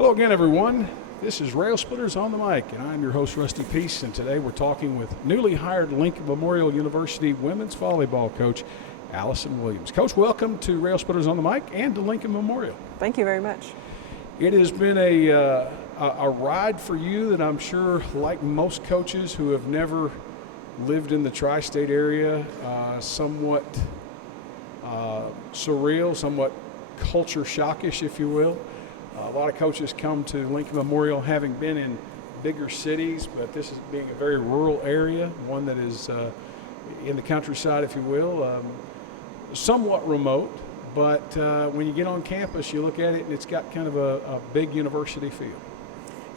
Hello again, everyone. This is Railsplitters on the mic, and I'm your host, Rusty Peace, and today we're talking with newly hired Lincoln Memorial University women's volleyball coach, Alison Williams. Coach, welcome to Railsplitters on the mic and to Lincoln Memorial. Thank you very much. It has been a ride for you that I'm sure, like most coaches who have never lived in the tri-state area, somewhat surreal, somewhat culture shockish, if you will. A lot of coaches come to Lincoln Memorial having been in bigger cities, but this is being a very rural area, one that is in the countryside, if you will, somewhat remote. But when you get on campus, you look at it and it's got kind of a big university feel.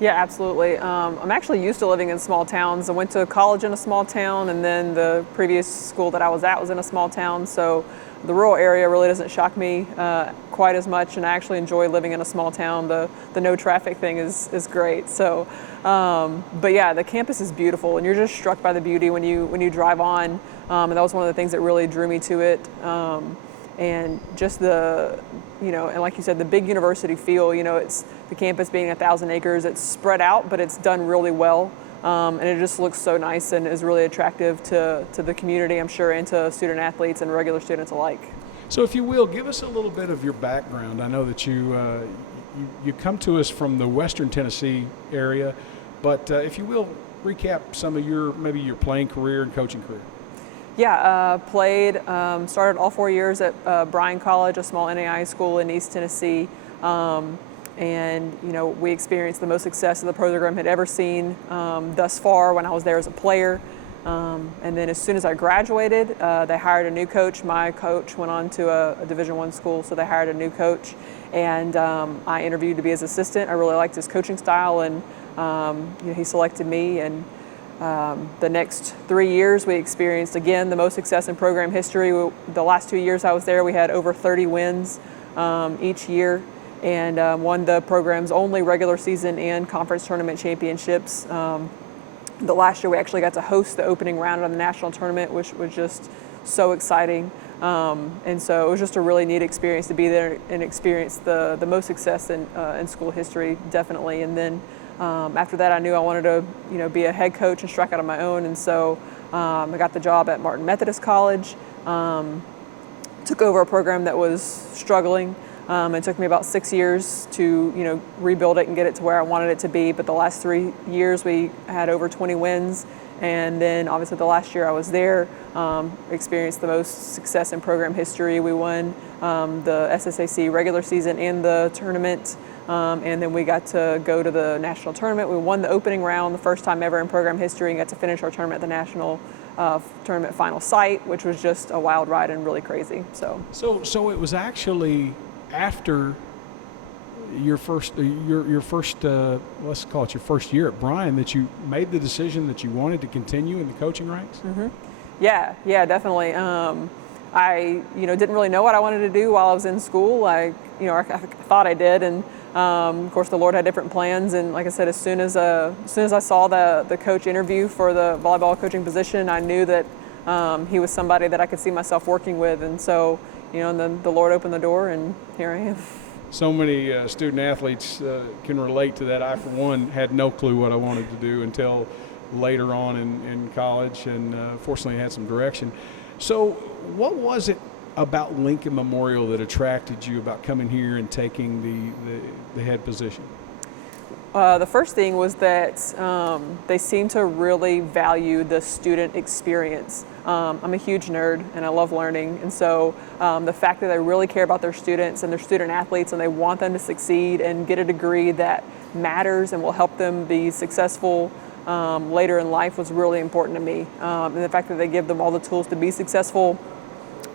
Yeah, absolutely. I'm actually used to living in small towns. I went to college in a small town, and then the previous school that I was at was in a small town. So the rural area really doesn't shock me quite as much, and I actually enjoy living in a small town. The no traffic thing is great. So, but yeah, the campus is beautiful, and you're just struck by the beauty when you drive on. And that was one of the things that really drew me to it. And just and like you said, the big university feel, it's the campus being 1,000 acres, it's spread out, but it's done really well. And it just looks so nice and is really attractive to the community, I'm sure, and to student athletes and regular students alike. So if you will, give us a little bit of your background. I know that you come to us from the Western Tennessee area, but if you will, recap some of your playing career and coaching career. Yeah, started all 4 years at Bryan College, a small NAIA school in East Tennessee. And we experienced the most success that the program had ever seen thus far when I was there as a player. And then as soon as I graduated, they hired a new coach. My coach went on to a Division I school, so they hired a new coach. And I interviewed to be his assistant. I really liked his coaching style, and he selected me. And the next 3 years, we experienced, again, the most success in program history. The last 2 years I was there, we had over 30 wins each year, and won the program's only regular season and conference tournament championships. The last year, we actually got to host the opening round of the national tournament, which was just so exciting. And so it was just a really neat experience to be there and experience the most success in school history, definitely. And then after that, I knew I wanted to, be a head coach and strike out on my own, and so I got the job at Martin Methodist College. Took over a program that was struggling. It took me about 6 years to, rebuild it and get it to where I wanted it to be. But the last 3 years, we had over 20 wins, and then obviously the last year I was there, experienced the most success in program history. We won the SSAC regular season and the tournament. And then we got to go to the national tournament. We won the opening round, the first time ever in program history, and got to finish our tournament at the national tournament final site, which was just a wild ride and really crazy. So it was actually after your first let's call it your first year at Bryan that you made the decision that you wanted to continue in the coaching ranks? Mm-hmm. Yeah, definitely. I didn't really know what I wanted to do while I was in school. I thought I did, and of course the Lord had different plans. And like I said, as soon as I saw the coach interview for the volleyball coaching position, I knew that he was somebody that I could see myself working with. And so, and then the Lord opened the door, and here I am. So many student athletes can relate to that. I, for one, had no clue what I wanted to do until later on in college, and fortunately had some direction. So what was it about Lincoln Memorial that attracted you about coming here and taking the head position? The first thing was that they seem to really value the student experience. I'm a huge nerd and I love learning, and so the fact that they really care about their students and their student athletes, and they want them to succeed and get a degree that matters and will help them be successful later in life was really important to me. And the fact that they give them all the tools to be successful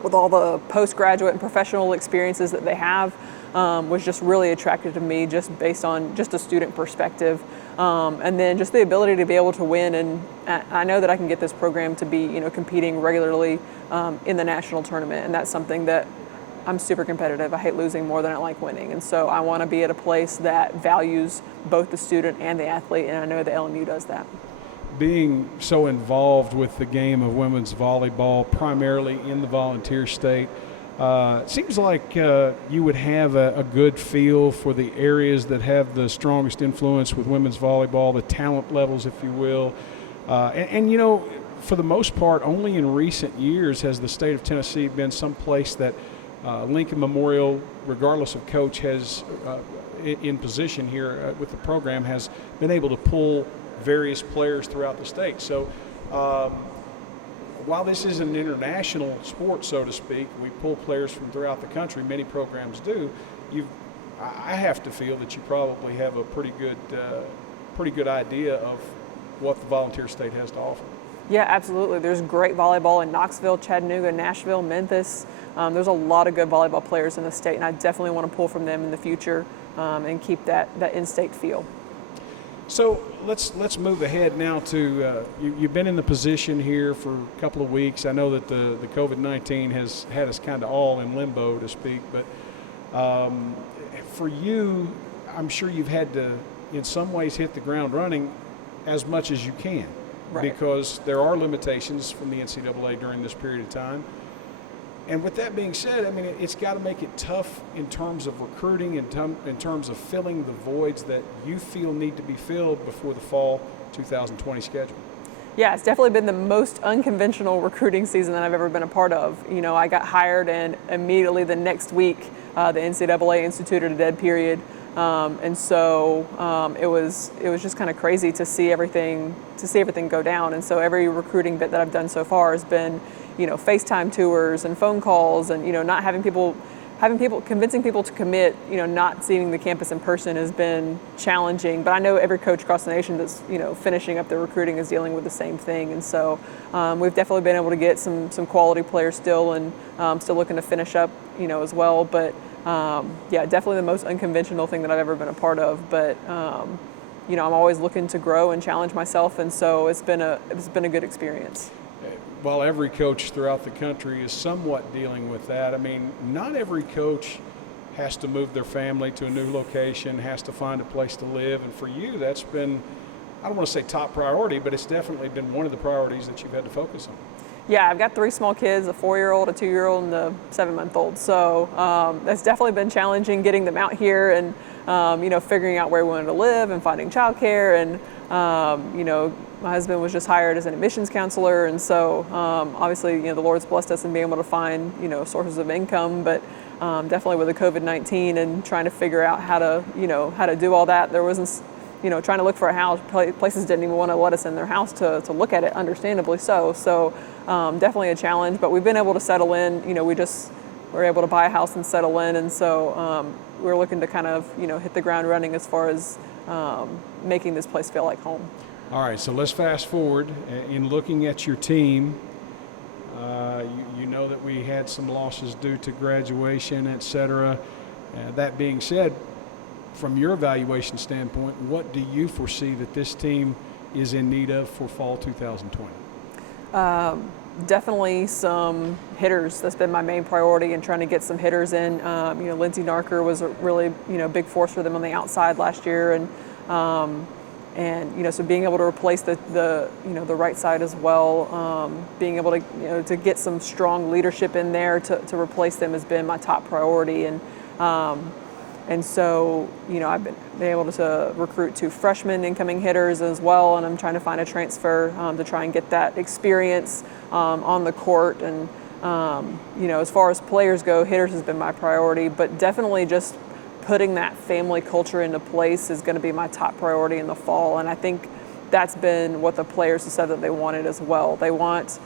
with all the postgraduate and professional experiences that they have was just really attractive to me, just based on just a student perspective. And then just the ability to be able to win, and I know that I can get this program to be, competing regularly in the national tournament, and that's something that I'm super competitive. I hate losing more than I like winning, and so I want to be at a place that values both the student and the athlete, and I know that LMU does that. Being so involved with the game of women's volleyball, primarily in the volunteer state, It seems like you would have a good feel for the areas that have the strongest influence with women's volleyball, the talent levels, if you will. And you know, for the most part, only in recent years has the state of Tennessee been someplace that Lincoln Memorial, regardless of coach, has in position here with the program, has been able to pull various players throughout the state. So while this is an international sport, so to speak, we pull players from throughout the country. Many programs do. I have to feel that you probably have a pretty good idea of what the Volunteer State has to offer. Yeah, absolutely. There's great volleyball in Knoxville, Chattanooga, Nashville, Memphis. There's a lot of good volleyball players in the state, and I definitely want to pull from them in the future and keep that in-state feel. So let's move ahead now to you've been in the position here for a couple of weeks. I know that the COVID-19 has had us kind of all in limbo, to speak, but for you, I'm sure you've had to, in some ways, hit the ground running as much as you can. Right. Because there are limitations from the NCAA during this period of time. And with that being said, I mean, it's got to make it tough in terms of recruiting, in terms of filling the voids that you feel need to be filled before the fall 2020 schedule. Yeah, it's definitely been the most unconventional recruiting season that I've ever been a part of. You know, I got hired, and immediately the next week, the NCAA instituted a dead period. And so it was just kind of crazy to see everything go down. And so every recruiting bit that I've done so far has been, you know, FaceTime tours and phone calls, and, you know, not convincing people to commit, you know, not seeing the campus in person has been challenging. But I know every coach across the nation that's, you know, finishing up their recruiting is dealing with the same thing. And so we've definitely been able to get some quality players still, and still looking to finish up, you know, as well. But yeah, definitely the most unconventional thing that I've ever been a part of. But you know, I'm always looking to grow and challenge myself, and so it's been a good experience. While every coach throughout the country is somewhat dealing with that, I mean, not every coach has to move their family to a new location, has to find a place to live. And for you, that's been, I don't want to say top priority, but it's definitely been one of the priorities that you've had to focus on. Yeah, I've got 3 small kids, a 4-year-old, a 2-year-old, and a 7-month-old. So that's definitely been challenging getting them out here, and you know, figuring out where we wanted to live and finding childcare. And you know, my husband was just hired as an admissions counselor, and so obviously, you know, the Lord's blessed us in being able to find, you know, sources of income. But definitely with the COVID-19 and trying to figure out how to do all that, there wasn't, you know, trying to look for a house. Places didn't even want to let us in their house to look at it, understandably so. So definitely a challenge, but we've been able to settle in. You know, we just were able to buy a house and settle in, and so we're looking to kind of, you know, hit the ground running as far as making this place feel like home. All right, so let's fast forward. In looking at your team, you know that we had some losses due to graduation, et cetera. That being said, from your evaluation standpoint, what do you foresee that this team is in need of for fall 2020? Definitely some hitters. That's been my main priority, and trying to get some hitters in. You know, Lindsay Narker was a really, you know, big force for them on the outside last year, and you know, so being able to replace the you know, the right side as well, being able to, you know, to get some strong leadership in there to replace them has been my top priority. And so, you know, I've been able to recruit 2 freshman incoming hitters as well, and I'm trying to find a transfer to try and get that experience on the court. And you know, as far as players go, hitters has been my priority, but definitely just putting that family culture into place is going to be my top priority in the fall. And I think that's been what the players have said that they wanted as well. They want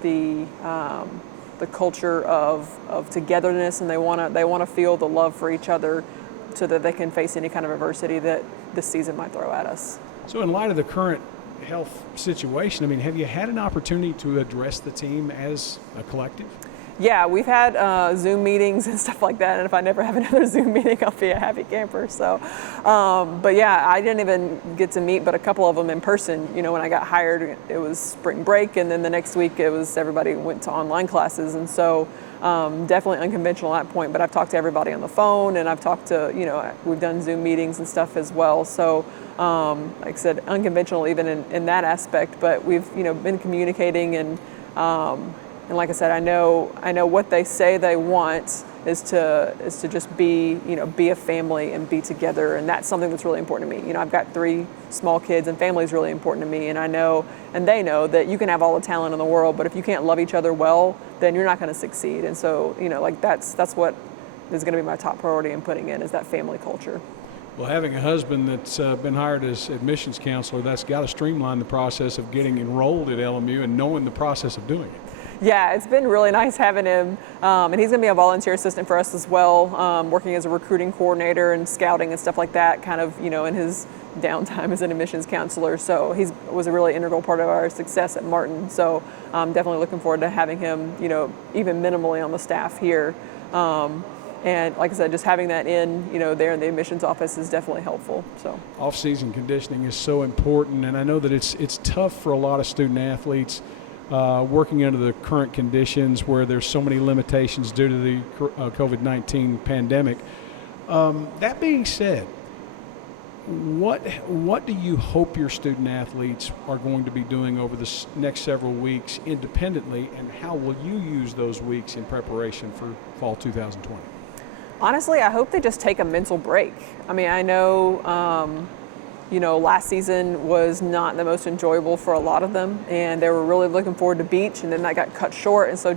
the culture of togetherness, and they want to feel the love for each other, so that they can face any kind of adversity that this season might throw at us. So in light of the current health situation, I mean, have you had an opportunity to address the team as a collective? Yeah, we've had Zoom meetings and stuff like that, and if I never have another Zoom meeting, I'll be a happy camper. So, but yeah, I didn't even get to meet but a couple of them in person. You know, when I got hired, it was spring break, and then the next week it was everybody went to online classes, and so definitely unconventional at that point. But I've talked to everybody on the phone, and I've talked to, you know, we've done Zoom meetings and stuff as well. So, like I said, unconventional even in that aspect, but we've, you know, been communicating, and And like I said, I know what they say they want is to just be, be a family and be together, and that's something that's really important to me. I've got 3 small kids, and family is really important to me, and I know, and they know that you can have all the talent in the world, but if you can't love each other well, then you're not going to succeed. And so, like that's what is going to be my top priority in putting in, is that family culture. Well, having a husband that's been hired as admissions counselor, that's got to streamline the process of getting enrolled at LMU and knowing the process of doing it. Yeah, it's been really nice having him, and he's going to be a volunteer assistant for us as well, working as a recruiting coordinator and scouting and stuff like that, kind of, in his downtime as an admissions counselor. So he was a really integral part of our success at Martin. So I'm definitely looking forward to having him, even minimally on the staff here. And like I said, just having that in, there in the admissions office is definitely helpful. So off-season conditioning is so important, and I know that it's tough for a lot of student athletes working under the current conditions where there's so many limitations due to the COVID-19 pandemic. That being said, what do you hope your student athletes are going to be doing over the next several weeks independently, and how will you use those weeks in preparation for fall 2020? Honestly, I hope they just take a mental break. I mean, I know, last season was not the most enjoyable for a lot of them, and they were really looking forward to beach, and then that got cut short. And so they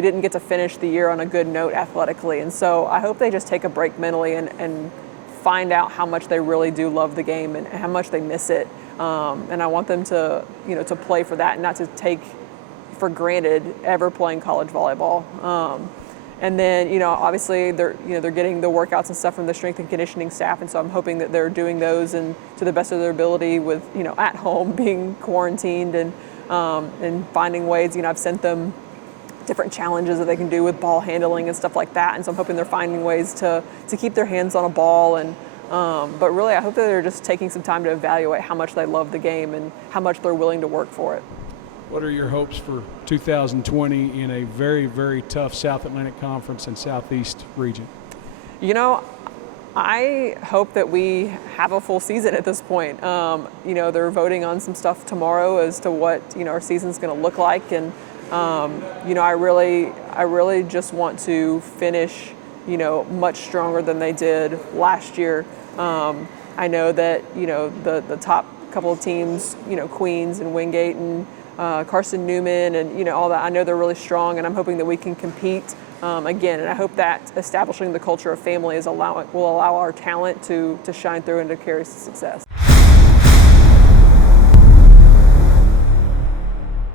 didn't get to finish the year on a good note athletically. And so I hope they just take a break mentally and find out how much they really do love the game and how much they miss it. And I want them to, to play for that and not to take for granted ever playing college volleyball. And then, obviously they're getting the workouts and stuff from the strength and conditioning staff. And so I'm hoping that they're doing those and to the best of their ability with, at home being quarantined and finding ways. I've sent them different challenges that they can do with ball handling and stuff like that. And so I'm hoping they're finding ways to keep their hands on a ball. And but really, I hope that they're just taking some time to evaluate how much they love the game and how much they're willing to work for it. What are your hopes for 2020 in a very, very tough South Atlantic Conference and Southeast region? I hope that we have a full season at this point. They're voting on some stuff tomorrow as to what, our season's going to look like. And, I really just want to finish, much stronger than they did last year. I know that, the top couple of teams, Queens and Wingate and Carson Newman and, all that, I know they're really strong, and I'm hoping that we can compete again. And I hope that establishing the culture of family will allow our talent to shine through and to carry success.